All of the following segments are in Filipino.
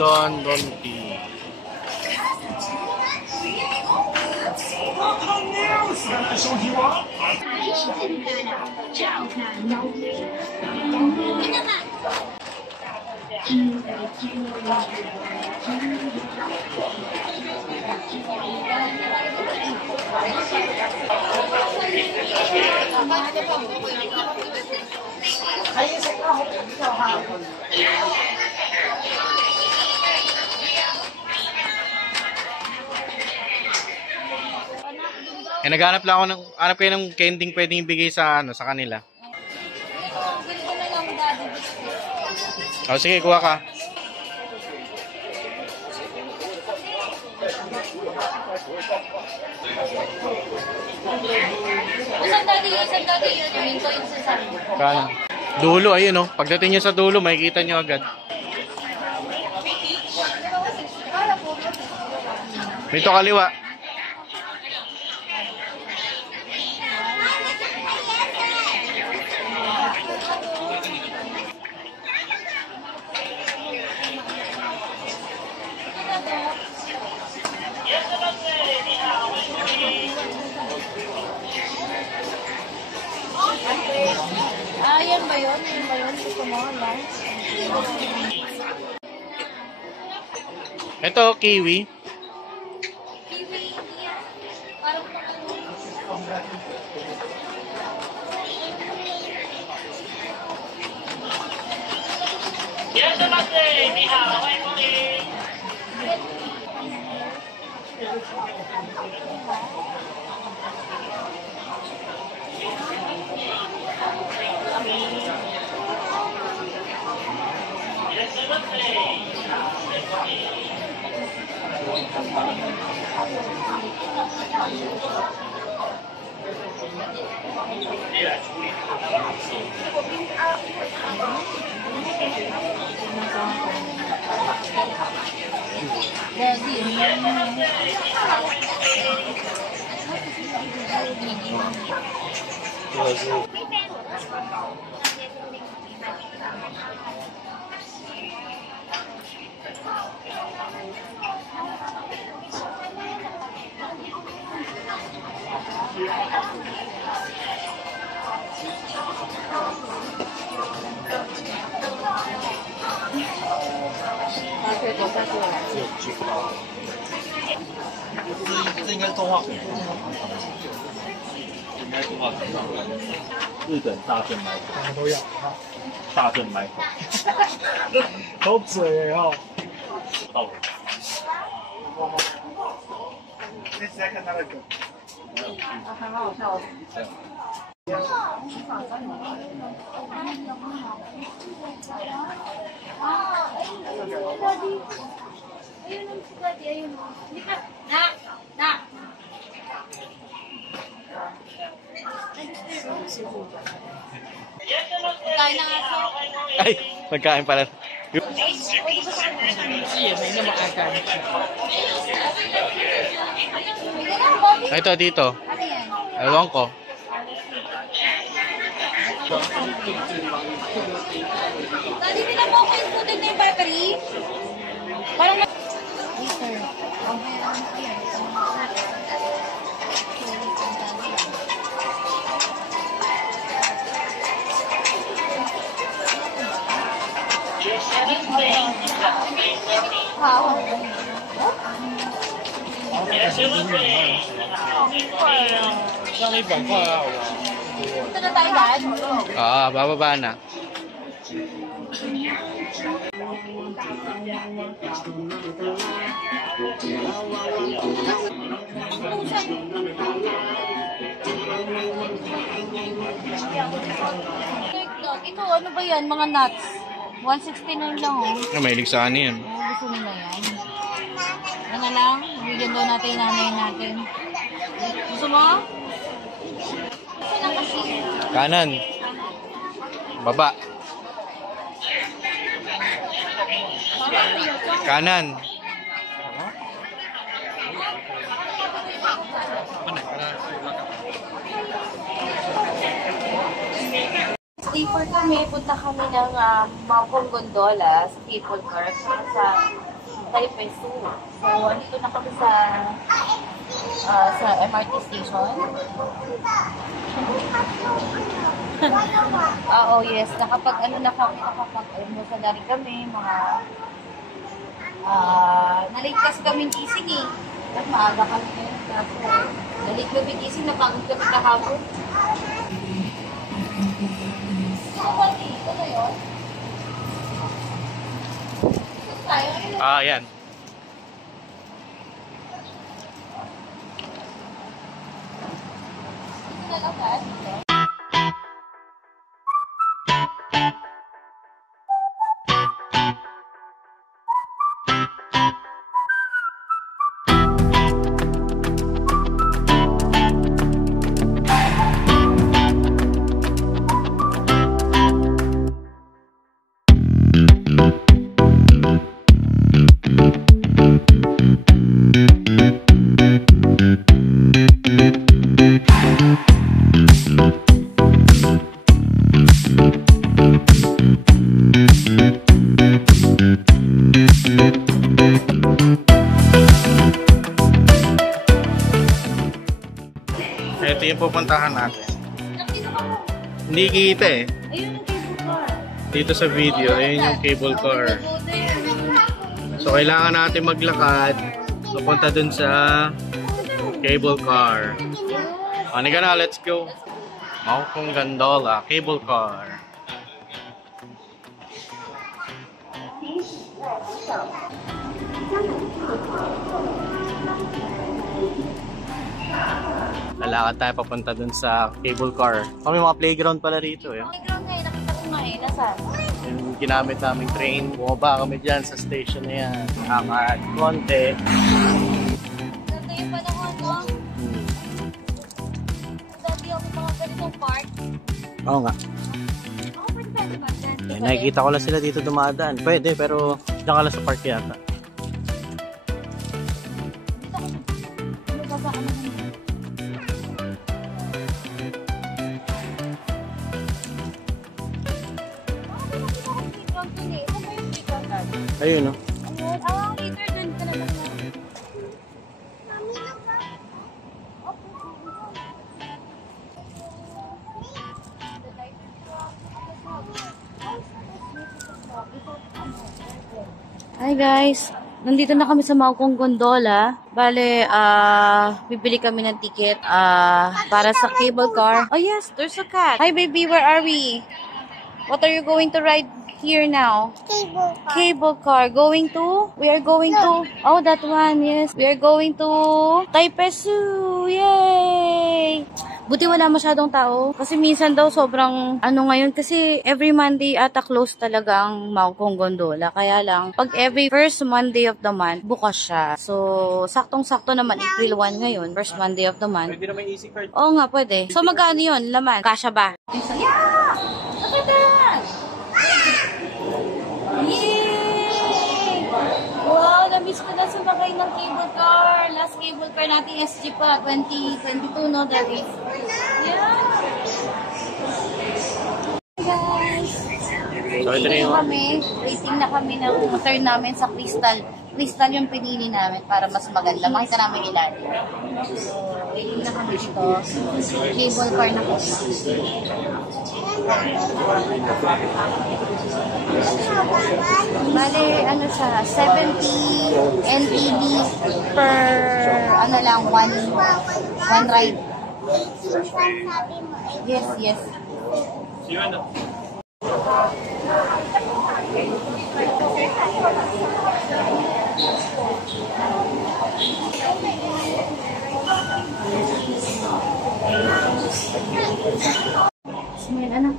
Don Donki. Naghanap lang ako ng hanap kayo ng candy pwedeng ibigay sa sa kanila. Oh, sige, kuha ka. Isang dati yun, yung coin sa saan. Kano? Dulo, ayun oh. Pagdating nyo sa dulo, makikita nyo agad. Dito kaliwa. Yan ba yun? Yan ba yun? Gusto mo lang? Ito, kiwi. Kiwi, yan. Parang Yes, namaste. Ni hao, ay muli.这应该是动画片。应该动画片。日本大正买口，都要。大正买口。好嘴哦。到了。那是在看他的梗。还蛮好笑的。Ayun ang sigati, ayun mo. Hindi ka, na. Kain na nga po. Ay, magkain pala. Ito, dito. Ano yan? Ewan ko. Dali nila po ako inputin na yung battery. Parang sir.让100块啊，好吧。 Ito na tayo dad. Bababa na. Ito, ano ba yan? Mga nuts. 169 lang oh. Mahilig sa ano yan. Gusto nila yan. Ano lang? Bigyan daw natin yung nanay natin. Gusto mo? Gusto lang kasi. Kanan. Baba. Kanan. Day 4 kami, punta kami ng Maokong Gondola sa cable car at saka sa Taipei Zoo. So, andito na kami sa MRT station. Oo, yes. Nakapag na rin kami, mga nalate kasi kami gising eh. At maaga kami ngayon. Kaso, nalate kami gising, napagod kami kahapon. Ito na yun? Yan. Ito na lang ba? Ito yung pupuntahan natin. Nakita ko. Hindi kita eh. Ayun yung cable car. Dito sa video, ayun yung cable car. So, kailangan natin maglakad papunta dun sa cable car. Ano ka na? Let's go. Maokong Gondola, cable car. Lalakad tayo papunta dun sa cable car. May mga playground pala rito eh. Playground nga eh, nakita ko nga eh. Nasaan? Yung ginamit naming train. Bumaba kami dyan sa station na yan. Nakakad konti. Ganda yung panahon, no? Dati ako mga ganitong park. Oo nga. Ako pwede ba dyan? Nakikita ko lang sila dito dumadaan. Pwede, pero diyan ka lang sa park yata. Ano ba sa ano naman? Ayun, no? Ayun. Later dun ka na lang na. Hi guys! Nandito na kami sa Maokong Gondola. Bale, bibili kami ng ticket para sa cable car. Oh yes, there's a cat. Hi baby, where are we? What are you going to ride here now? Cable car. Cable car. Going to? We are going to... Oh, that one, yes. We are going to Taipei Zoo. Yay! Buti wala masyadong tao. Kasi minsan daw sobrang ano ngayon. Kasi every Monday ata close talaga ang Maokong Gondola. Kaya lang, pag every first Monday of the month, bukas siya. So, saktong-sakto naman. April 1 ngayon. First Monday of the month. Pwede naman easy card. Oo nga, pwede. So, magkano yun? Laman? Kasya ba? Yeah! Look at that! Yay! Wow, na-miss ko na sumakay ng cable car. Last cable car natin SG pa, 2022, no, Daddy? Yeah! Hey guys! So, ito na yung... Waiting na kami ng turn namin sa Crystal. Crystal yung pinili namin para mas maganda. Makita namin ilalim. So, waiting na kami dito. Cable car na kami. Bale, ano siya, 70 NTD per, ano lang, one ride. Yes, yes. Smile, anak.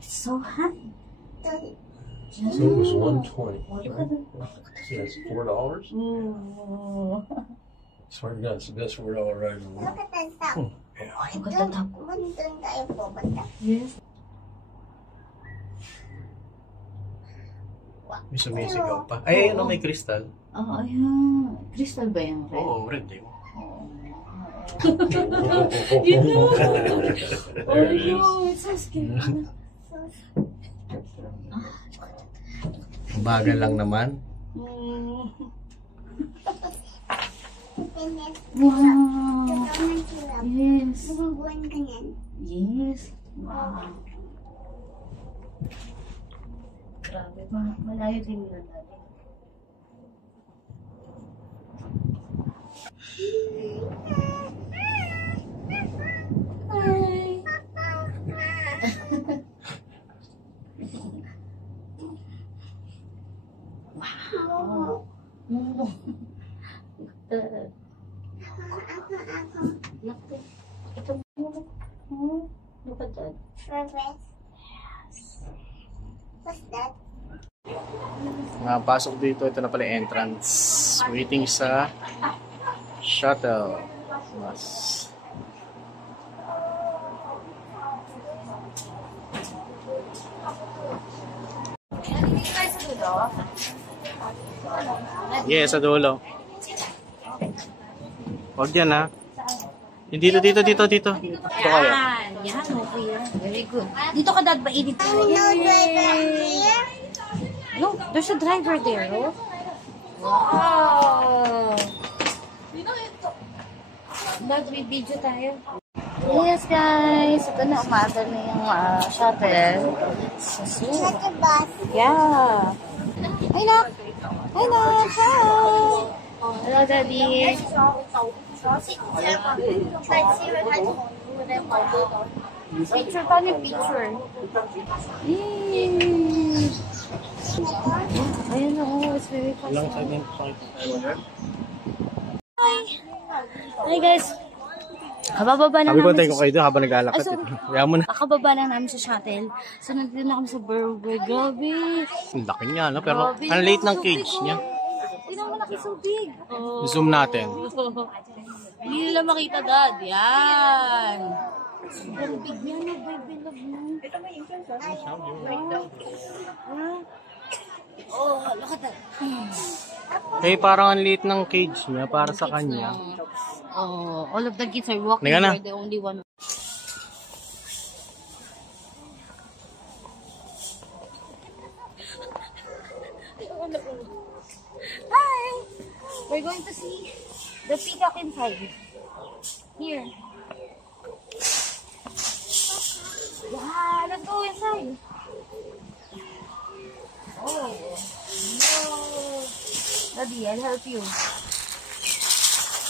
So hot. So it was 120. Right? Yeah, it's $4. Oh. Swear to God, it's the best $4 ride in the world. Look at the top. Ay, ganda na. Doon tayo pupunta. Yes. May sumisigaw pa. Ay, ano, may crystal. Oh, ayan. Crystal ba yung red? Oo, red eh. You know. Oh no, it's so scary. Bagal lang naman. Wow. Yes. Naguguan ka niyan. Yes. Wow. Grabe. Malayo din yun. Hi. Wow. Ito mo. Look at that. Perfect. What's that? Pasok dito, ito na pala yung entrance. Waiting sa shuttle. Mas. Yes, sa dulo. Huwag yan ha. Dito. Dito kayo. Yan, okay yan. Very good. Dito ka dad ba init? No driver here. No, there's a driver there, oh. Wow! Dad, may video tayo. Yes, guys. Ito na, umaga na yung shuttle. Sa zoo. Not the bus. Yeah. Hi, Nak. Hi, Nak. Hi. Hello, Daddy. Picture pa niya, picture. Ayan na, oh, it's very fast. Hi guys. Kabababa na Sabi ko namin tayo kayo doon habang nag-aalakad. Kaya mo na. Kakababa lang namin sa shuttle. So, nandito na kami sa Burger. Grabe. Ang laki niya, no? Pero ang late ng cage niya. Hindi naman malaki, so big. Oh. Zoom natin. Hindi nila makita, Dad. Yan. Ang big niya, no? Baby love mo. Ito may influence, oh, look at that. Eh, parang ang late ng cage niya para sa kanya. Oh, all of the kids are walking. Halika na. You're the only one. Hi! We're going to see the peacock inside. Here. Yeah, let's go inside. Oh, no. Daddy, I'll help you.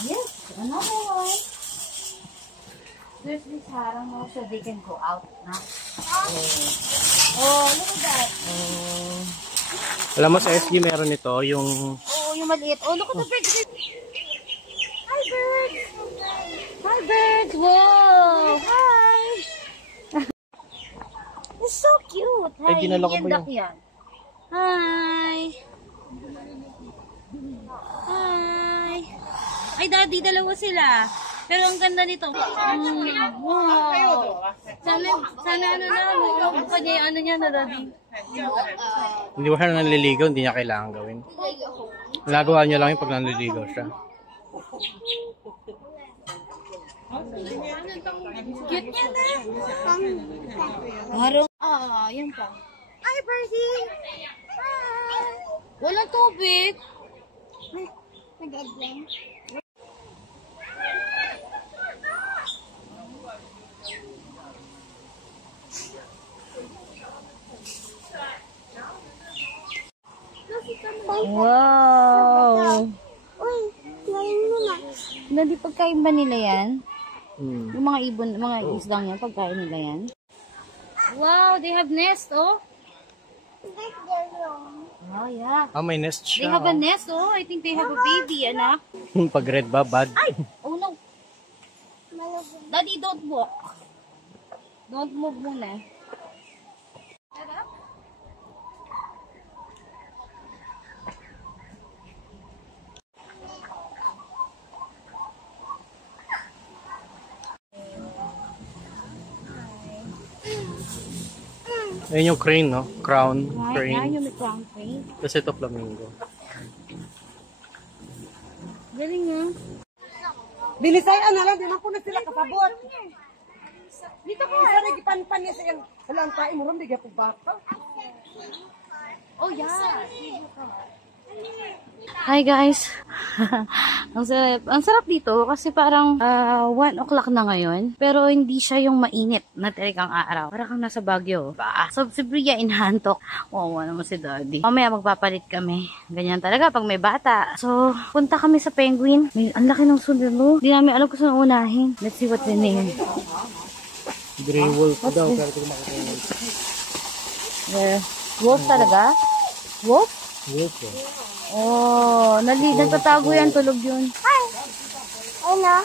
Yes, another one. There's this harang now so they can go out na. Oh, look at that. Alam mo, sa SG meron ito, yung... Oh, yung maliit. Oh, look at the birds. Hi, birds. Hi, birds. Whoa. Hi. It's so cute. Hi, dinala ko ba duck yan. Hi. Hi. Ay, Daddy, dalawa sila. Pero ang ganda nito. Wow. Sana ano na, huwag pa niya yung ano niya na, Daddy. Hindi ko siya nanliligaw, hindi niya kailangan gawin. Nagawa niya lang yung pag nanliligaw siya. Cute niya na. Harong. Yan pa. Hi, Birdie. Hi. Walang tubig. Madadling. Wow. Uy, ngayon mo na. Hindi pagkain ba nila yan? Hmm. Yung mga ibon, mga isdang yan, pagkain nila yan? Wow, they have nest, oh. That's their room. Oh, yeah. Ah, may nest They siya. have a nest, oh. I think they have a baby, anak. Pag red ba, bad? Ay! Oh, no. Malugod. Daddy, don't walk. Don't move muna. Ayun yung crane, no? Crown Right, yan crane. yung may crown crane. Tapos ito flamingo. Galing nga. Binisayan na lang, di man po na sila kasabot. Dito ko. Isa na gipanpan niya sa iyang halang tayo mo ron, di po bata. Oh, yeah. Hi guys. Ang sarap dito kasi parang 1 o'clock na ngayon. Pero hindi siya yung mainit na talagang araw. Parang kang nasa Baguio. So, si Bria inhantok. Oo, naman si Daddy. Mamaya magpapalit kami. Ganyan talaga pag may bata. So, punta kami sa Penguin. Ang laki ng sunod. Hindi namin alam kung saan unahin. Let's see what's the name. Grey wolf daw. Pero hindi ko makita. Wolf talaga? Wolf? Wolf eh. Oh, nagtatago yan, tulog yun. Ano?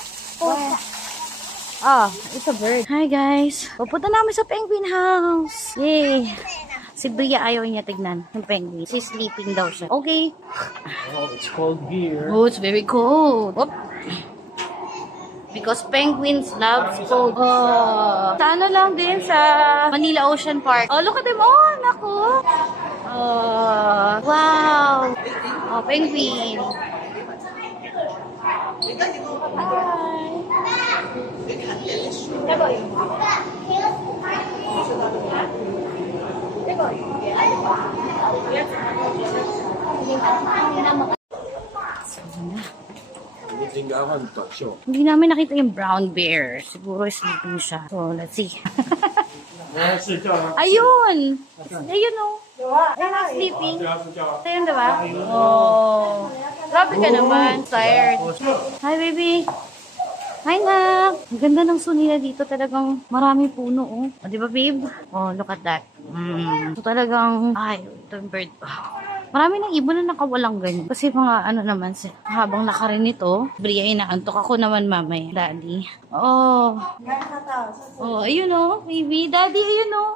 Ah, it's a bird. Hi guys. Pupunta namin sa penguin house. Yay. Si Bria ayaw niya tignan yung penguin. She's sleeping daw siya. Okay. Oh, it's cold here. Oh, it's very cold. Oop. Because penguins love cold. Oh. Sa ano lang din sa Manila Ocean Park. Oh, look at them. Oh, naku. Oh, wow. Oh, penguin. Hindi namin nakita yung brown bear. Siguro sleeping siya. So, let's see. Ayun! Ayun o. Ayun ang sleeping. Ayun, diba? Oh. Grabe ka naman. Tired. Hi, baby. Hi, nak. Ang ganda ng sunila dito. Talagang marami puno, oh. O, diba, babe? Oh, look at that. So, talagang, ay, ito yung bird. Marami ng ibon na nakawalang ganyan. Kasi mga ano naman, habang nakarin ito, Bria, inaantok ako naman mamaya. Daddy. Oh. Oh, ayun oh, baby. Daddy, ayun oh.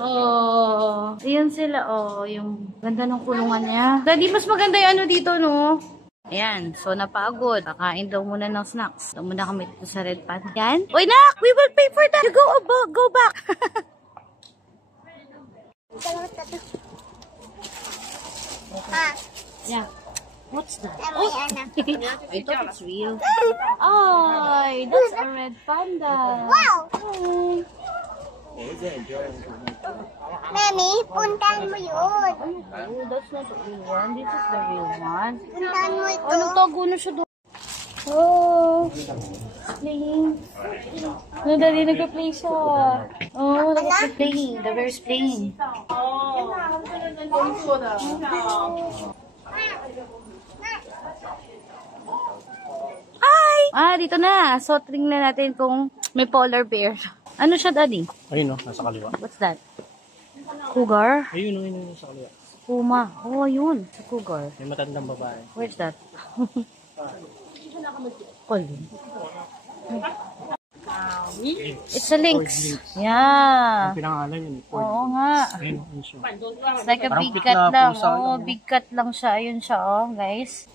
Oh. Ayun sila, oh. Yung ganda ng kulungan niya. Daddy, mas maganda yung ano dito, no? Ayan. So, napagod. Kakain daw muna ng snacks. Daw muna kami dito sa Red Pan. Yan. Oy, nak! We will pay for that! You go back! Yeah. What's that? Oh, I thought it's real. Ay, that's a red panda. Wow! Mami, puntahan mo yun. Oh, that's not the real one. This is the real one. Puntahan mo ito. Oh, nagtago na siya doon. Oh, playing. No, dali nagpa-play siya. Oh, nagpa-playing. The bear's playing. Hi! Ah, dito na. So, tingnan natin kung may polar bear. Ano siya, Daddy? Ayun oh, nasa kaliwa. What's that? Cougar? Ayun oh, yun sa kaliwa. Puma. Oh, yun. Sa cougar. May matandang babae. Where's that? Call. It's a lynx. Yeah. Pinangalan yun. Oo nga. Ayun, ayun siya. It's like a Parang big pit cat na lang. pusa lang, Oo, no? big cat lang siya. Ayun siya, oh, guys.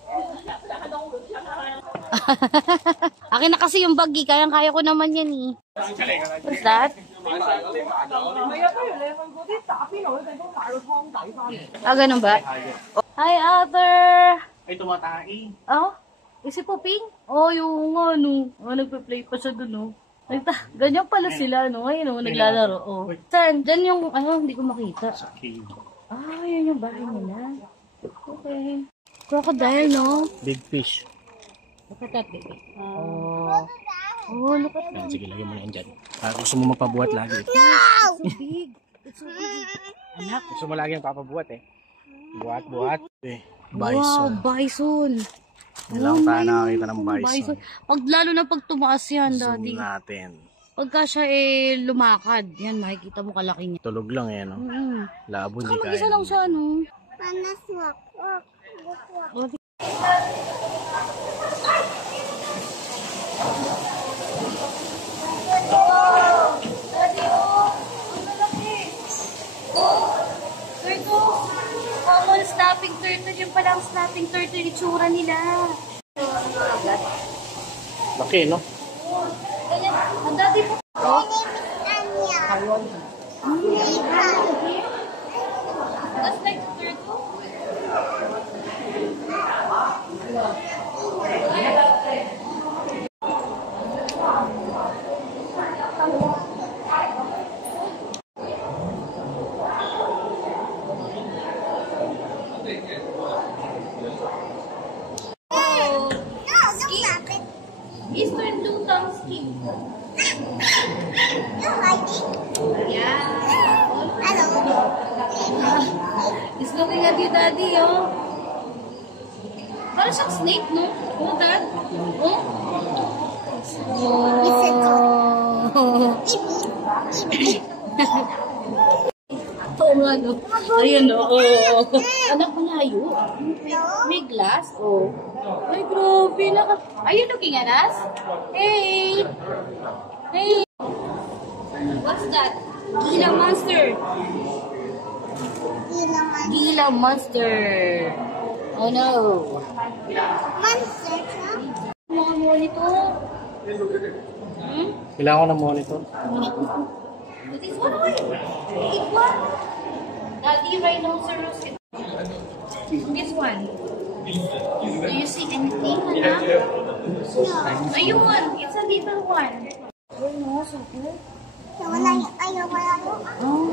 Akin na kasi yung baggy. Kayang-kaya ko naman yan, eh. What's that? Ah, ganun ba? Hi, Arthur! Ay, tumatai. Oh? Is it Poping? Oh, yung ano. Oh, nagpe-play pa siya dun, oh. Ganyan pala sila, no? Ayun, oh, naglalaro, oh. Saan? Diyan yung, hindi ko makita. Sa cave. Ah, yun yung bahay nila. Okay. Crocodile, no? Big fish. Look at that, baby. Oh. Oh, look at that. Sige, lagyan mo na yan dyan. Gusto mo mapabuhat lagi. It's so big. It's so big. Anak. Gusto mo lagi ang papabuhat eh. Buhat. Eh, Wow, bison. bison. Nilang tayo nakakita ng bison. Lalo na pag tumaas yan, Zoom Daddy. natin. Pagka siya lumakad, yan, makikita mo kalaki niya. Tulog lang eh, no? Labo, hindi kaya. Mag-isa lang siya, no? Mama, swak. Snapping turtle, yung palang snapping turtle, itsura nila. Laki, no? Ganyan, ang dati po. That's like turtle. Oh, No, don't stop it. Eastern Lutang Ski. You're hiding. Yeah. Hello. He's looking at you, Daddy, oh. Parang siyang snake, no? Oh, Dad. Oh. Oo nga, no? Ayun, no? Oh. Anak, malayo. May glass, oh. Ay, grabe. Are you looking at us? Hey! Hey! What's that? Gila Monster. Gila Monster. Oh, no. Monster, huh? Mga monitor. Hmm? Kailangan ko ng monitor. This one, big one. Daddy rhinoceros. This one. Do you see anything, Anak? Ayun, it's a little one. Oh, no, so good. Wala yung ayaw, wala yung. Oh.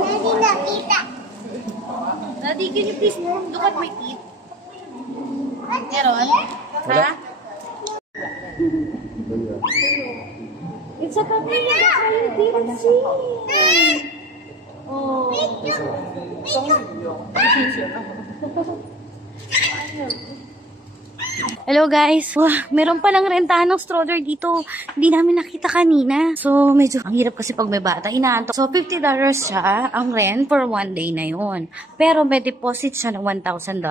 Hindi nakita. Daddy, can you please look at my teeth? Meron? Ha? It's a puppy. I didn't see. Oh. Hello guys. Wah, meron palang rentahan ng stroller dito. Hindi namin nakita kanina. So, medyo ang hirap kasi pag may bata. Inaantok. So, $50 siya ang rent for 1 day na yun. Pero may deposit siya ng $1,000.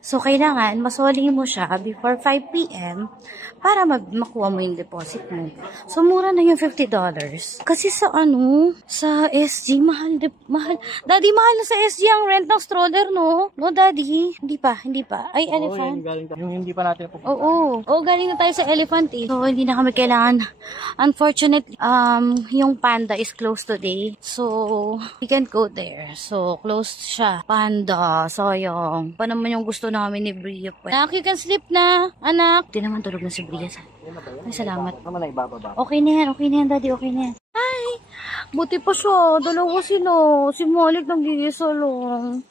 So, kailangan masoli mo siya before 5 p.m. para makuha mo yung deposit mo. So, mura na yung $50. Kasi sa sa SG, mahal. Daddy, mahal na sa SG ang rent ng stroller, no? No, Daddy? Hindi pa. Ay, elephant. Yung hindi pa natin pupunta. Oo. Galing na tayo sa elephant eh. So, hindi na kami kailangan. Unfortunately, yung panda is closed today. So, we can't go there. So, closed siya. Panda. Sayang. Pa naman yung gusto namin ni Bria. Anak, you can sleep na. Anak. Hindi naman tulog na si Bria. Ay, salamat. Naman na ibababa. Okay na yan, Daddy. Okay na yan. Ay, buti pa siya. Dalawa sila. Si Malik nag-iisa lang.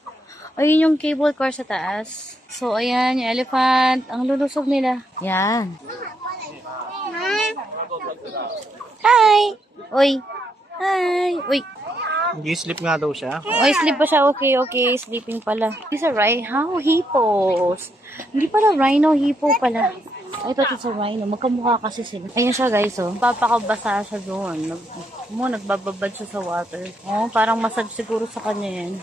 Ayun yung cable car sa taas. So, ayan, yung elephant. Ang lulusog nila. Yan. Hi! Uy! Hi! Uy! Nag-sleep nga daw siya. Uy, sleep pa siya. Okay. Sleeping pala. It's a rhino. Hippos. Hindi pala rhino, hippo pala. I thought it's a rhino. Magkamukha kasi sila. Ayan siya guys, oh. Papakabasa siya doon. Nagbababad siya sa water. Oh, parang massage siguro sa kanya yan.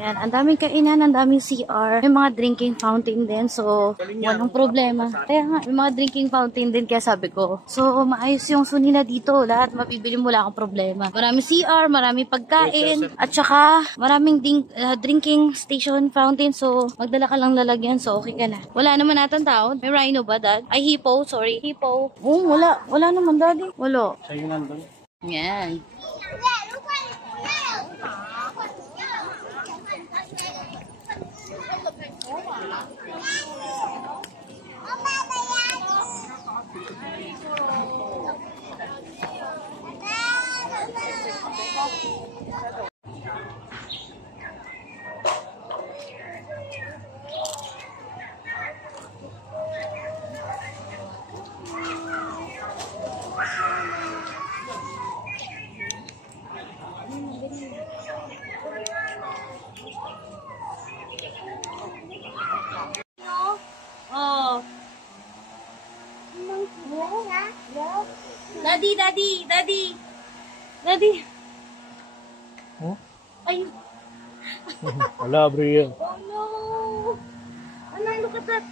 Yan, ang daming kainan, ang daming CR. May mga drinking fountain din, so walang problema. Kaya nga, may mga drinking fountain din, kaya sabi ko. So, maayos yung sunila dito. Lahat mapibili mo, wala kang problema. Maraming CR, maraming pagkain, at saka maraming drinking station fountain. So, magdala ka lang lalagyan, so okay ka na. Wala naman natin tao. May rhino ba, Dad? Ay, hippo, sorry. Hippo. Oh, wala. Wala naman, Daddy. Wala. Siya yung nandun. Yan. Oh. Daddy. Huh? Ay. Wala, Bria. Oh no. Anak, look at that.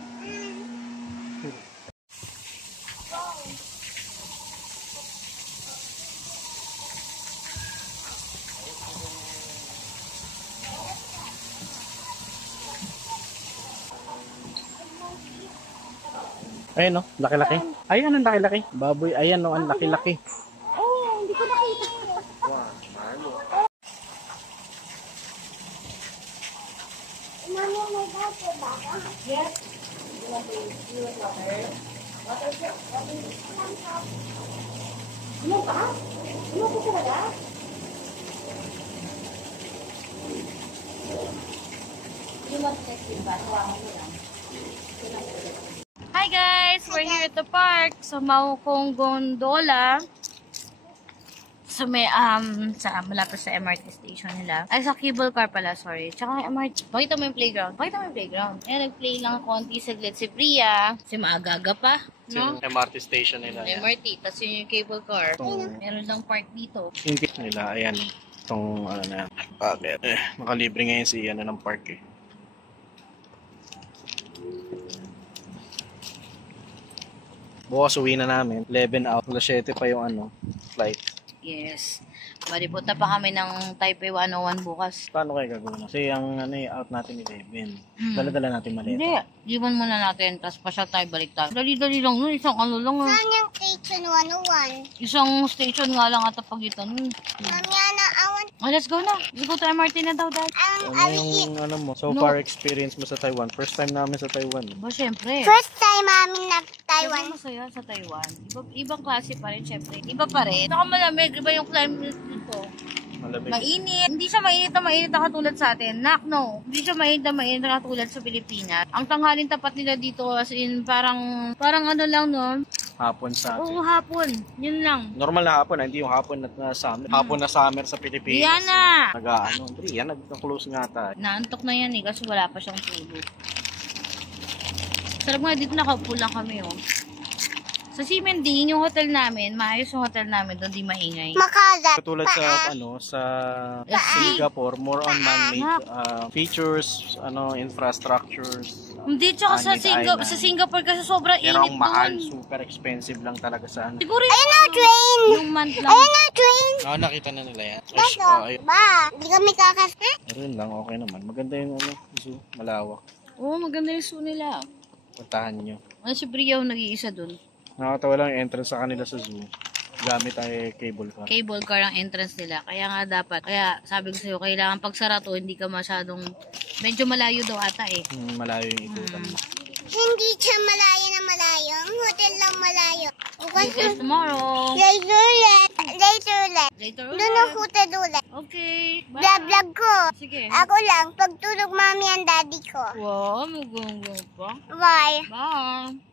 Ayan, no? Laki-laki. Ayan, ang laki-laki. Baboy, ayan, no? Ang laki-laki. Oh, hindi ko nakita. Mami, may water ba? Yes. Ano ba? Ano ko talaga? Hi guys! We're here at the park sa Maukong Gondola. So may malapit sa MRT station nila. Ay, sa cable car pala, sorry. Tsaka MRT. Pakita mo yung playground. Ayan, nag-play lang konti saglit si Priya. Kasi maaga pa, no? Yung MRT station nila. MRT, tapos yun yung cable car. Meron lang park dito. Yung tip nila, ayan. Itong, ano na, bakit? Makalibre ngayon si, ano, ng park eh. Bukas uwi na namin. 11 out. Alas 7 pa yung, ano, flight. Yes. Bali, punta pa kami ng Taipei 101 bukas. Paano kayo gagawin? Kasi ang, ano, out natin 11. Dala-dala natin maleta. Hindi. Iwan muna natin, tapos pa siya tayo balik tayo. Dali-dali lang nun. Isang ano lang. Saan yung station 101? Isang station nga lang ata pagitan. Mami, Ana, awan. Oh, let's go na. Let's go to MRT na daw, Dad. Ano yung, ano mo, so far experience mo sa Taiwan? First time namin sa Taiwan. Ba, syempre. First time namin na Taiwan. Sobrang masaya sa Taiwan. Ibang klase pa rin, syempre. Iba pa rin. Saka malamig. Iba yung climate dito. Malamig. Mainit. Hindi siya mainit na katulad sa atin. No. Hindi siya mainit na katulad sa Pilipinas. Ang tanghalin tapat nila dito as in parang ano lang, no? Hapon sa atin. Oo, hapon. Yun lang. Normal na hapon, hindi yung hapon na summer. Hapon na summer sa Pilipinas. Yan na. Nag-ano, yan, nag-close nga tayo. Naantok na yan eh kasi wala pa siyang tulog. Sarap nga dito, nakaupo lang kami oh. Sa Ximending, yung hotel namin, maayos yung hotel namin, doon di maingay. Makalat. Katulad sa sa Singapore, more on man-made features, infrastructures. Hindi, tsaka sa Singapore kasi sobrang Pero init ang mahal, doon. super expensive lang talaga sa ano. Siguro Ayun na, train! yung month lang. Ayun na, train! Nakita na nila yan. Ayun. Ba, hindi kami kakasya. Ayun lang, okay naman. Maganda yung zoo, malawak. Oo, maganda yung zoo nila. Puntahan nyo. Ano si Bria yung nag-iisa doon? Nakakatawa lang yung entrance sa kanila sa zoo. Gamit ay cable car. Cable car ang entrance nila. Kaya nga dapat. Kaya sabi ko sa'yo, kailangan pagsara to, hindi ka masyadong, medyo malayo daw ata eh. Malayo yung ikutan. Hindi siya malayo na malayo. Ang hotel lang malayo. See you guys tomorrow. Later ulit. Later Doon ang ulit. hotel ulit. Okay. Bye. Vlog ko. Sige. Ako lang, pagtulog mami ang daddy ko. Wow, magunggo pa. Bye. Bye.